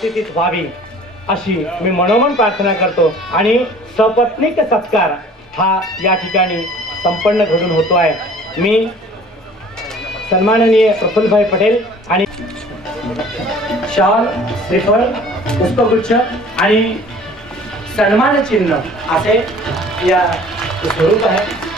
स्थितीत व्हावी अशी मी मनोमन प्रार्थना करतो आणि सपत्नीक सत्कार हा या ठिकाणी संपन्न घडून होतो आहे. मी सन्माननीय प्रफुल्लभाई पटेल आणि शॉल, श्रीफळ, पुष्पगुच्छ आणि सन्मान चिन्ह असे या स्वरूप आहे.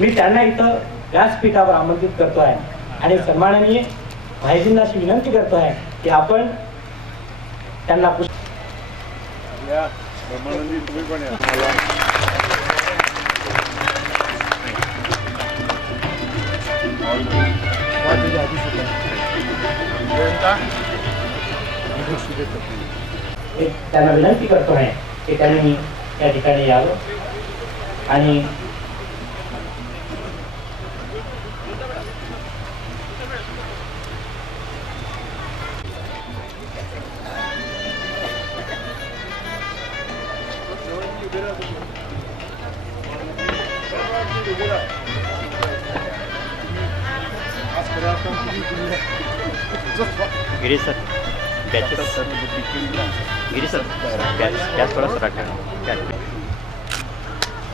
मी त्यांना इथं व्यासपीठावर आमंत्रित करतो आहे आणि सन्माननीय भाईजींना अशी विनंती करतो आहे की आपण त्यांना त्यांना विनंती करतो आहे की त्यांनी या ठिकाणी यावं आणि Girish sir Girish sir gas थोडासा टाका.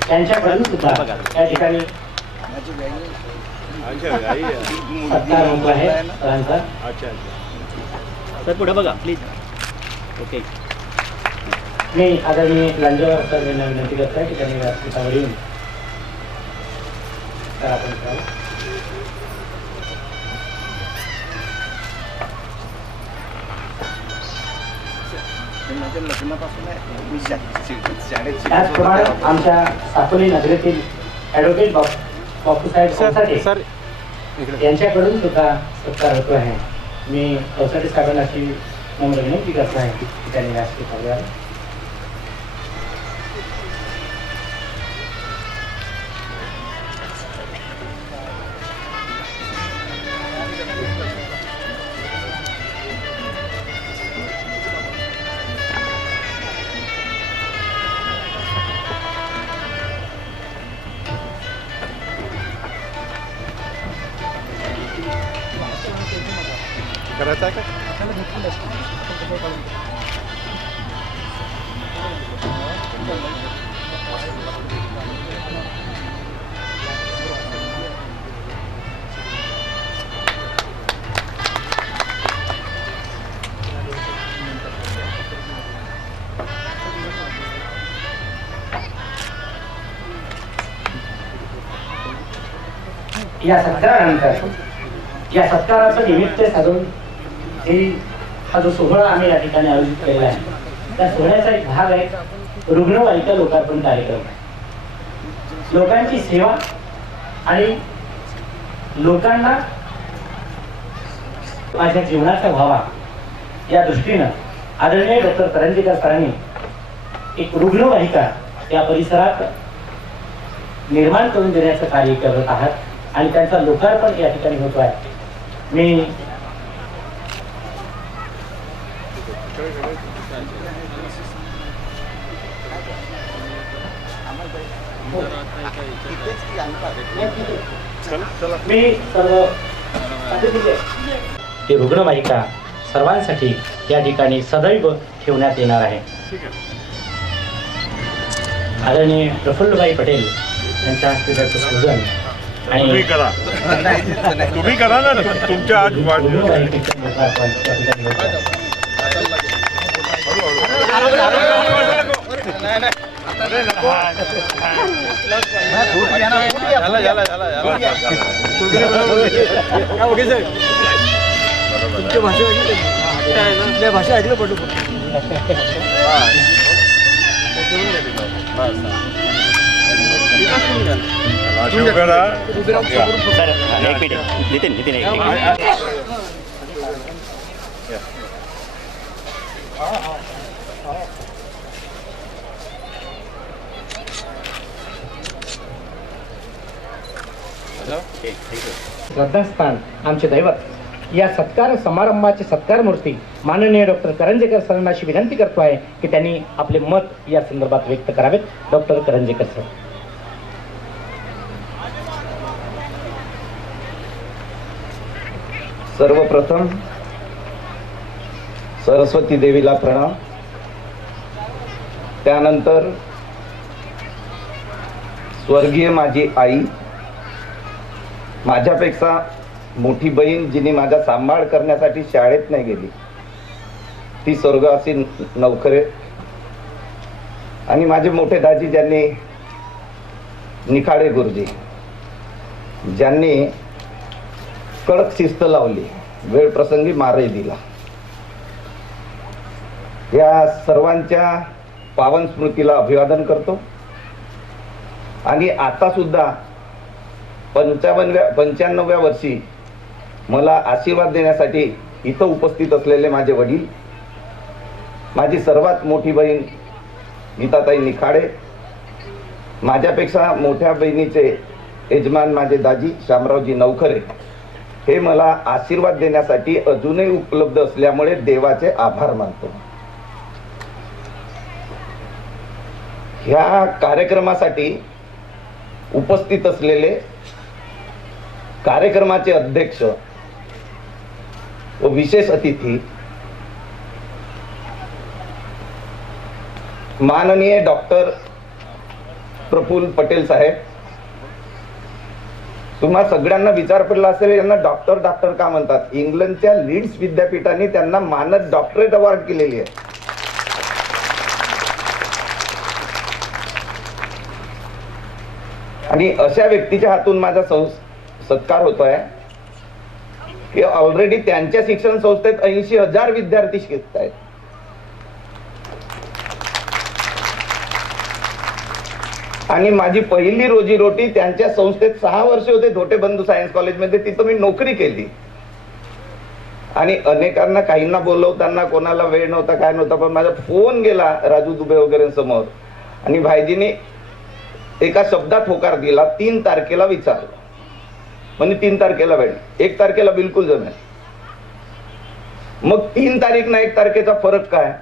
त्यांच्याकडून सुद्धा या ठिकाणी सत्कार होतो आहे सरांचा. सर पुढे बघा प्लीज. ओके. मी आदरणीय लांजेवार सर यांना विनंती करत आहे की त्यांनी व्यासपीठावर येऊन तर आपण करावं. त्याचप्रमाणे आमच्या साकोली नगरीतील ॲडव्होकेट बापूसाहेब चौसाटे यांच्याकडून सुद्धा सत्कार होतो आहे. मी चौसाटे साहेबांना अशी नम्र विनंती करतो आहे की त्यांनी व्यासपीठावर यावं. करायचं आहे का? या सत्कारानंतर या सत्काराचं निमित्त साधून हा जो सोहळा आम्ही या ठिकाणी आयोजित केलेला आहे त्या सोहळ्याचा एक भाग आहे रुग्णवाहिका लोकार्पण कार्यक्रम. लोकांची सेवा आणि लोकांना माझ्या जीवनाचा व्हावा या दृष्टीनं आदरणीय डॉक्टर करंजीकर सरांनी एक रुग्णवाहिका या परिसरात निर्माण करून देण्याचं कार्य करत आहात आणि त्यांचा लोकार्पण या ठिकाणी होतो आहे. मी सर्व ही रुग्णवाहिका सर्वांसाठी या ठिकाणी सदैव ठेवण्यात येणार आहे. आदरणीय प्रफुल्लभाई पटेल यांच्या हस्ते त्याचं सृजन आणि तुम्ही करा ना तुमच्या आज भाषा ऐकलं पडू अशोक करा. या. सर एक मिनिट नितीन नितीन एक मिनिट. श्रद्धास्थान आमचे दैवत या सत्कार समारंभाचे सत्कार मूर्ती माननीय डॉक्टर करंजेकर सरांना अशी विनंती करतो आहे की त्यांनी आपले मत या संदर्भात व्यक्त करावेत. Doctor Karanjekar sir. सर्वप्रथम सरस्वती देवीला प्रणाम. त्यानंतर स्वर्गीय माझी आई, माझ्यापेक्षा मोठी बहीण जिने माझा सांभाळ करण्यासाठी शाळेत नाही गेली, ती स्वर्गवासी नवखरे, आणि माझे मोठे दाजी ज्यांनी निखाडे गुरुजी, ज्यांनी कडक शिस्त लावली, वेळ प्रसंगी मारही दिला. या सर्वांच्या पावन स्मृतीला अभिवादन करतो. आणि आता सुद्धा 95व्या वर्षी मला आशीर्वाद देण्यासाठी इथं उपस्थित असलेले माझे वडील, माझी सर्वात मोठी बहीण गीताताई निखाडे, माझ्यापेक्षा मोठ्या बहिणीचे यजमान माझे दाजी शामरावजी नवखरे, हे मला आशीर्वाद देण्यासाठी अजूनही उपलब्ध असल्यामुळे देवाचे आभार मानतो. ह्या कार्यक्रमासाठी उपस्थित असलेले कार्यक्रमाचे अध्यक्ष व विशेष अतिथी माननीय डॉक्टर प्रफुल्ल पटेल साहेब, तुम्हा सगळ्यांना विचार पडला असेल यांना डॉक्टर डॉक्टर का म्हणतात. इंग्लंडच्या लीड्स विद्यापीठाने त्यांना मानद डॉक्टरेट अवॉर्ड केलेली आहे. आणि अशा व्यक्तीच्या हातून माझा सत्कार होतोय की ऑलरेडी त्यांच्या शिक्षण संस्थेत 80,000 विद्यार्थी शिकत आहेत. आणि माझी पहिली रोजीरोटी त्यांच्या संस्थेत 6 वर्ष होते धोटेबंधू सायन्स कॉलेजमध्ये, तिथं मी नोकरी केली. आणि अनेकांना काहींना बोलवताना कोणाला वेळ नव्हता काय नव्हता, पण माझा फोन गेला राजू दुबे वगैरे समोर, आणि भाईजीने एका शब्दात होकार दिला. 3 तारखेला विचारलं, म्हणजे 3 तारखेला वेळ, 1 तारखेला बिलकुल जमेल. मग 3 तारीख ना 1 तारखेचा फरक काय?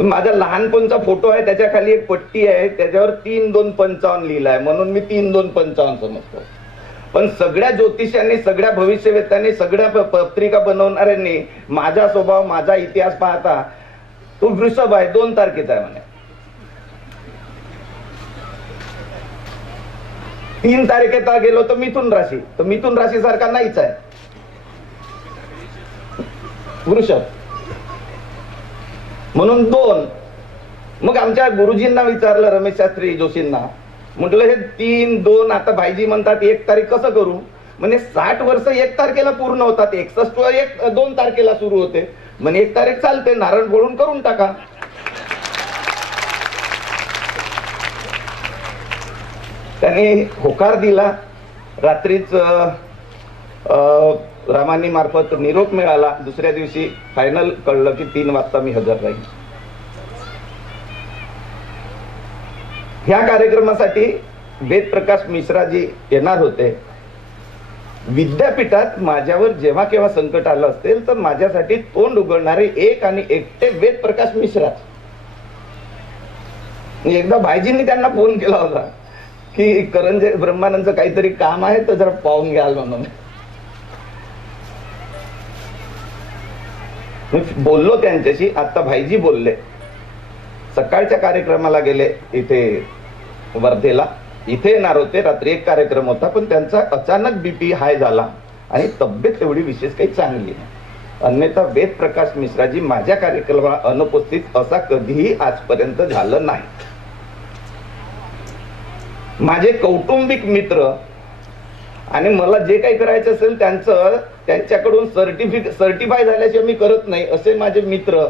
माझा लहानपणचा फोटो आहे, त्याच्या खाली एक पट्टी आहे, त्याच्यावर 3-2-55 लिहिलाय, म्हणून मी 3-2-55 समजतो. पण सगळ्या ज्योतिषांनी, सगळ्या भविष्यवेत्यांनी, सगळ्या पत्रिका बनवणाऱ्यांनी माझा स्वभाव, माझा इतिहास पाहता तो वृषभ आहे, 2 तारखेचा आहे म्हणे. 3 तारखेचा गेलो तर मिथुन राशी, तर मिथुन राशी सारखा नाहीच आहे वृषभ, म्हणून 2. मग आमच्या गुरुजींना विचारलं, रमेश शास्त्री जोशींना, म्हटलं हे 3-2 आता भाईजी म्हणतात 1 तारीख कसं करू? म्हणजे 60 वर्ष 1 तारखेला पूर्ण होतात, 61 2 तारखेला सुरू होते, म्हणजे 1 तारीख चालते, नारळ फोडून करून टाका. त्यांनी होकार दिला. रात्रीच रामानी मार्फत निरोप मिळाला. दुसऱ्या दिवशी फायनल कळलं की 3 वाजता मी हजर राहील. ह्या कार्यक्रमासाठी वेदप्रकाश मिश्राजी येणार होते. विद्यापीठात माझ्यावर जेव्हा केव्हा संकट आलं असेल तर माझ्यासाठी तोंड उघडणारे एक आणि एकटे वेदप्रकाश मिश्राच. एकदा भाईजींनी त्यांना फोन केला होता की करंजे ब्रह्मानंदचं काहीतरी काम आहे तर जरा पाहून घ्याल म्हणून. मी बोललो त्यांच्याशी. आता भाईजी बोलले, सकाळच्या कार्यक्रमाला गेले इथे वर्धेला, इथे येणार होते, रात्री एक कार्यक्रम होता, पण त्यांचा अचानक बीपी हाय झाला आणि तब्येत एवढी विशेष काही चांगली नाही. अन्यथा वेदप्रकाश मिश्राजी माझ्या कार्यक्रमाला अनुपस्थित असा कधीही आजपर्यंत झालं नाही. माझे कौटुंबिक मित्र आणि मला जे काही करायचं असेल त्यांच्याकडून सर्टिफाय झाल्याशिवाय मी करत नाही असे माझे मित्र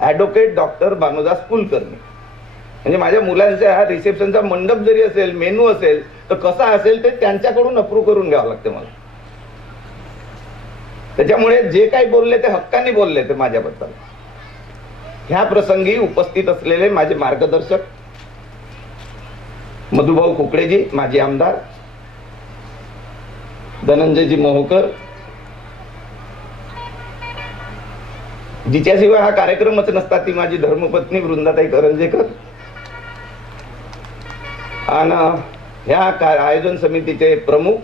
ॲडव्होकेट डॉक्टर भानुदास कुलकर्णी, म्हणजे माझ्या मुलांच्या रिसेप्शनचा मंडप जरी असेल, मेनू असेल, तर कसा असेल ते त्यांच्याकडून अप्रूव्ह करून घ्यावं लागते मला. त्याच्यामुळे जे काही बोलले ते हक्काने बोलले ते माझ्याबद्दल. ह्या प्रसंगी उपस्थित असलेले माझे मार्गदर्शक मधुभाऊ कुकडेजी, माजी आमदार, धनंजयजी मोहोकर, जिच्याशिवाय हा कार्यक्रमच नसता ती माझी धर्मपत्नी वृंदाताई करंजेकर, आणि ह्या आयोजन समितीचे प्रमुख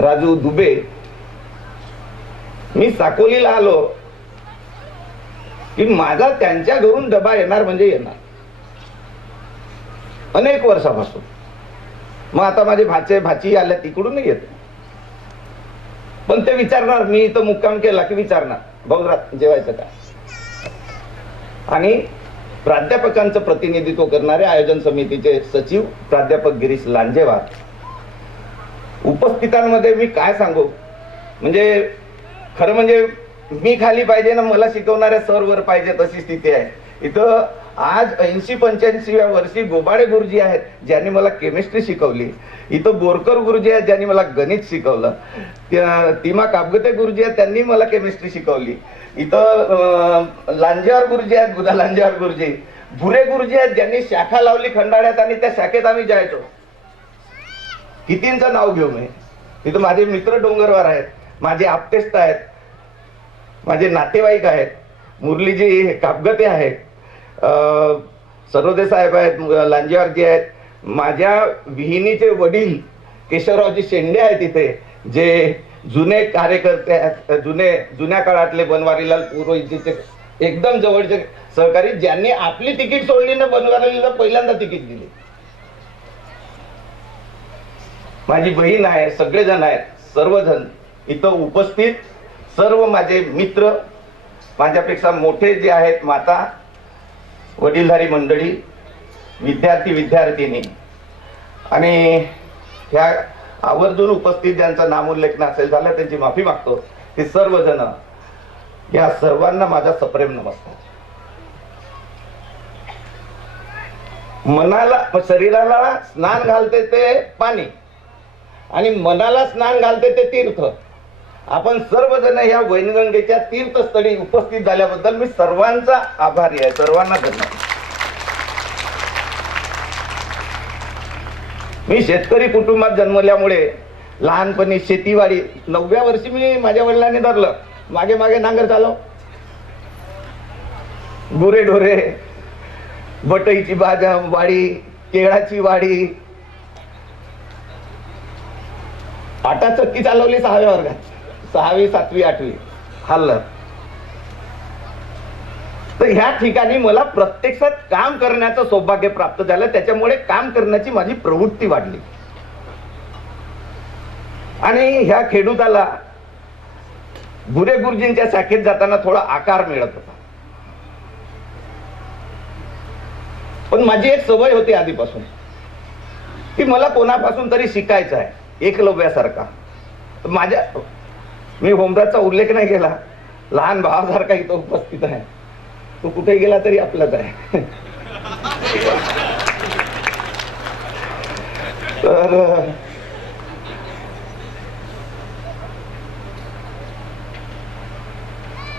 राजू दुबे. मी साकोलीला आलो की माझा त्यांच्या घरून डबा येणार म्हणजे येणार, अनेक वर्षापासून. मग आता माझे भाचे भाची आल्या तिकडून येते, पण ते विचारणार, मी इथं मुक्काम केला की विचारणार, भाऊरात जेवायचं काय. आणि प्राध्यापकांचं प्रतिनिधित्व करणारे आयोजन समितीचे सचिव प्राध्यापक गिरीश लांजेवार. उपस्थितांमध्ये मी काय सांगू, म्हणजे खरं म्हणजे मी खाली पाहिजे ना मला शिकवणाऱ्या सर वर पाहिजे तशी स्थिती आहे. इथं आज 80-85व्या वर्षी गोबाडे गुरुजी आहेत ज्यांनी मला केमिस्ट्री शिकवली. इथं बोरकर गुरुजी आहेत ज्यांनी मला गणित शिकवलं. तिमा कापगते गुरुजी आहेत त्यांनी मला केमिस्ट्री शिकवली. इथं लांजेवार गुरुजी आहेत, गुदा लांजेवार गुरुजी. भुरे गुरुजी आहेत ज्यांनी शाखा लावली खंडाळ्यात आणि त्या शाखेत आम्ही जायचो. कितींचं नाव घेऊ मी. इथं माझे मित्र डोंगरवार आहेत, माझे आप्तेष्ट आहेत, माझे नातेवाईक आहेत, मुरलीजी कापगते आहेत, सरोदे साहेब आहेत, लांजेवारजी आहेत, माझ्या विहिनीचे वडील केशवरावजी शेंडे आहेत इथे, जे जुने कार्यकर्ते आहेत, जुन्या काळातले बनवारीलाल पुरोहितचे एकदम जवळचे सहकारी, ज्यांनी आपली तिकीट सोडली ना बनवारीला पहिल्यांदा तिकीट दिली. माझी बहीण आहे, सगळेजण आहेत, सर्वजण इथं उपस्थित, सर्व माझे मित्र, माझ्यापेक्षा मोठे जे आहेत, माता, वडीलधारी मंडळी, विद्यार्थी विद्यार्थिनी, आणि ह्या आवर्जून उपस्थित ज्यांचा नामोल्लेख नसेल झाला त्यांची माफी मागतो. हे सर्वजण, या सर्वांना माझा सप्रेम नमस्कार. मनाला, शरीराला स्नान घालते ते पाणी आणि मनाला स्नान घालते ते तीर्थ. आपण सर्वजण या वैनगंगेच्या तीर्थस्थळी उपस्थित झाल्याबद्दल मी सर्वांचा आभारी आहे. सर्वांना धन्यवाद. मी शेतकरी कुटुंबात जन्मल्यामुळे लहानपणी शेतीवाडी 9व्या वर्षी मी माझ्या वडिलांनी धरलं, मागे मागे नांगर चालव, गुरे ढोरे, बटईची वाडी, केळाची वाडी, आटा चक्की चालवली 6व्या वर्गात, 6वी 7वी 8वी हल्लं. तर ह्या ठिकाणी मला प्रत्यक्षात काम करण्याचं सौभाग्य प्राप्त झालं. त्याच्यामुळे काम करण्याची माझी प्रवृत्ती वाढली आणि ह्या खेडूताला भुरे गुरुजींच्या शाखेत जाताना थोडा आकार मिळत होता. पण माझी एक सवय होती आधीपासून की मला कोणापासून तरी शिकायचं आहे, एकलव्यासारखा. मी होमराजचा उल्लेख नाही केला, लहान भावासारखा इथं उपस्थित आहे. तो कुठे गेला तरी आपलाच आहे.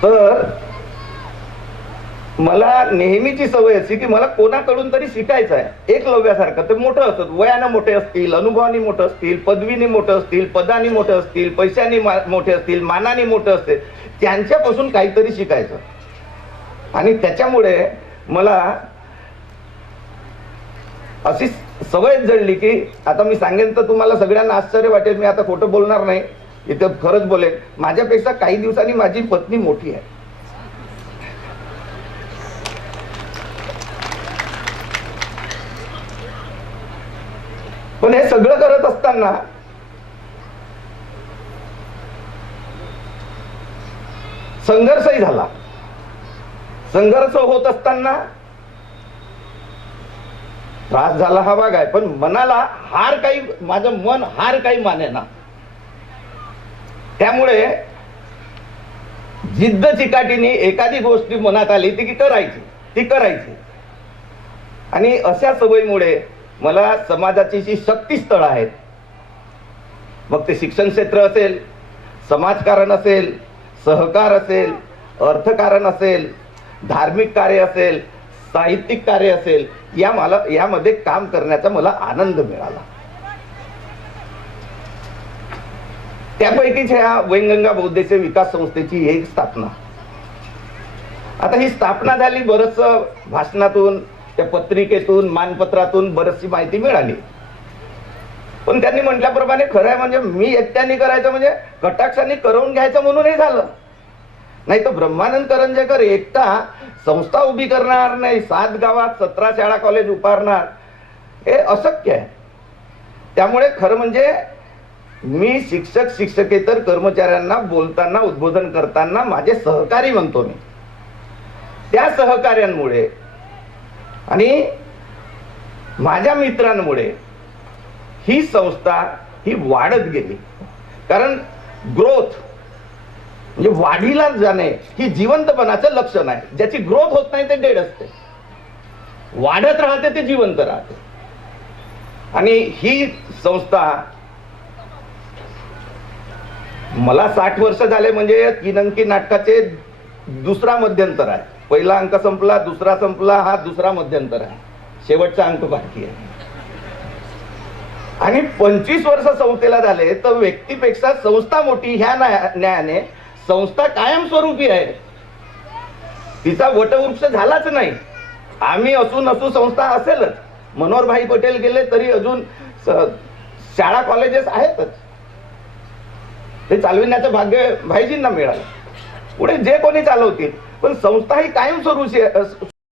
तर मला नेहमीची सवय अशी की मला कोणाकडून तरी शिकायचं आहे, एकलव्यासारखं. ते मोठं असत, वयानं मोठे असतील, अनुभवानी मोठं असतील, पदवीने मोठं असतील, पदानी मोठं असतील, पैशाने मोठे असतील, मानाने मोठं असतील, त्यांच्यापासून काहीतरी शिकायचं. आणि त्याच्यामुळे मला अशी सवय जडली की आता मी सांगेन तर तुम्हाला सगळ्यांना आश्चर्य वाटेल, मी आता खोटं बोलणार नाही, इथं खरंच बोलेन. माझ्यापेक्षा काही दिवसांनी माझी पत्नी मोठी आहे. पण हे सगळं करत असताना संघर्षही झाला. संघर्ष होत असताना त्रास झाला हा भाग आहे, पण मनाला हार काही, माझं मन हार काही माने ना. त्यामुळे जिद्द चिकाटीने एखादी गोष्ट मनात आली ती करायची. आणि अशा सवयीमुळे मला समाजाची जी शक्तीस्थळं आहेत, मग ते शिक्षण क्षेत्र असेल, समाजकारण असेल, सहकार असेल, अर्थकारण असेल, धार्मिक कार्य असेल, साहित्यिक कार्य असेल, यामध्ये काम करण्याचा मला आनंद मिळाला. त्यापैकीच ह्या वैनगंगा बौद्धेश्वर विकास संस्थेची एक स्थापना. आता ही स्थापना झाली, बरंच भाषणातून, त्या पत्रिकेतून, मानपत्रातून बरीचशी माहिती मिळाली. पण त्यांनी म्हटल्याप्रमाणे खरं आहे म्हणजे मी एकट्याने करायचं म्हणजे कटाक्षाने करवून घ्यायचं म्हणूनही झालं नाही. तर ब्रह्मानंद करंजेकर एकटा संस्था उभी करणार नाही, 7 गावात 17 शाळा कॉलेज उभारणार, हे अशक्य आहे. त्यामुळे खरं म्हणजे मी शिक्षक शिक्षकेतर कर्मचाऱ्यांना बोलताना, उद्बोधन करताना माझे सहकारी म्हणतो मी. त्या सहकार्यांमुळे आणि माझ्या मित्रांमुळे ही संस्था ही वाढत गेली. कारण ग्रोथ म्हणजे वाढीला जाणे ही जिवंतपणाचं लक्षण आहे. ज्याची ग्रोथ होत नाही ते डेड असते, वाढत राहते ते जिवंत राहते. आणि ही संस्था मला 60 वर्ष झाले म्हणजे 3 अंकी नाटकाचे दुसरा मध्यंतर आहे. पहिला अंक संपला, दुसरा संपला, हा दुसरा मध्यंतर आहे, शेवटचा अंक बाकी आहे. आणि 25 वर्ष संस्थेला झाले तर व्यक्तीपेक्षा संस्था मोठी ह्या न्यायाने संस्था कायमस्वरूपी आहे. तिचा वटवृक्ष झालाच नाही. आम्ही असू संस्था असेलच. मनोहरभाई पटेल गेले तरी अजून शाळा कॉलेजेस आहेतच. ते चालविण्याचं भाग्य भाईजींना मिळालं. पुढे जे कोणी चालवतील, पण संस्था ही कायमस्वरूपी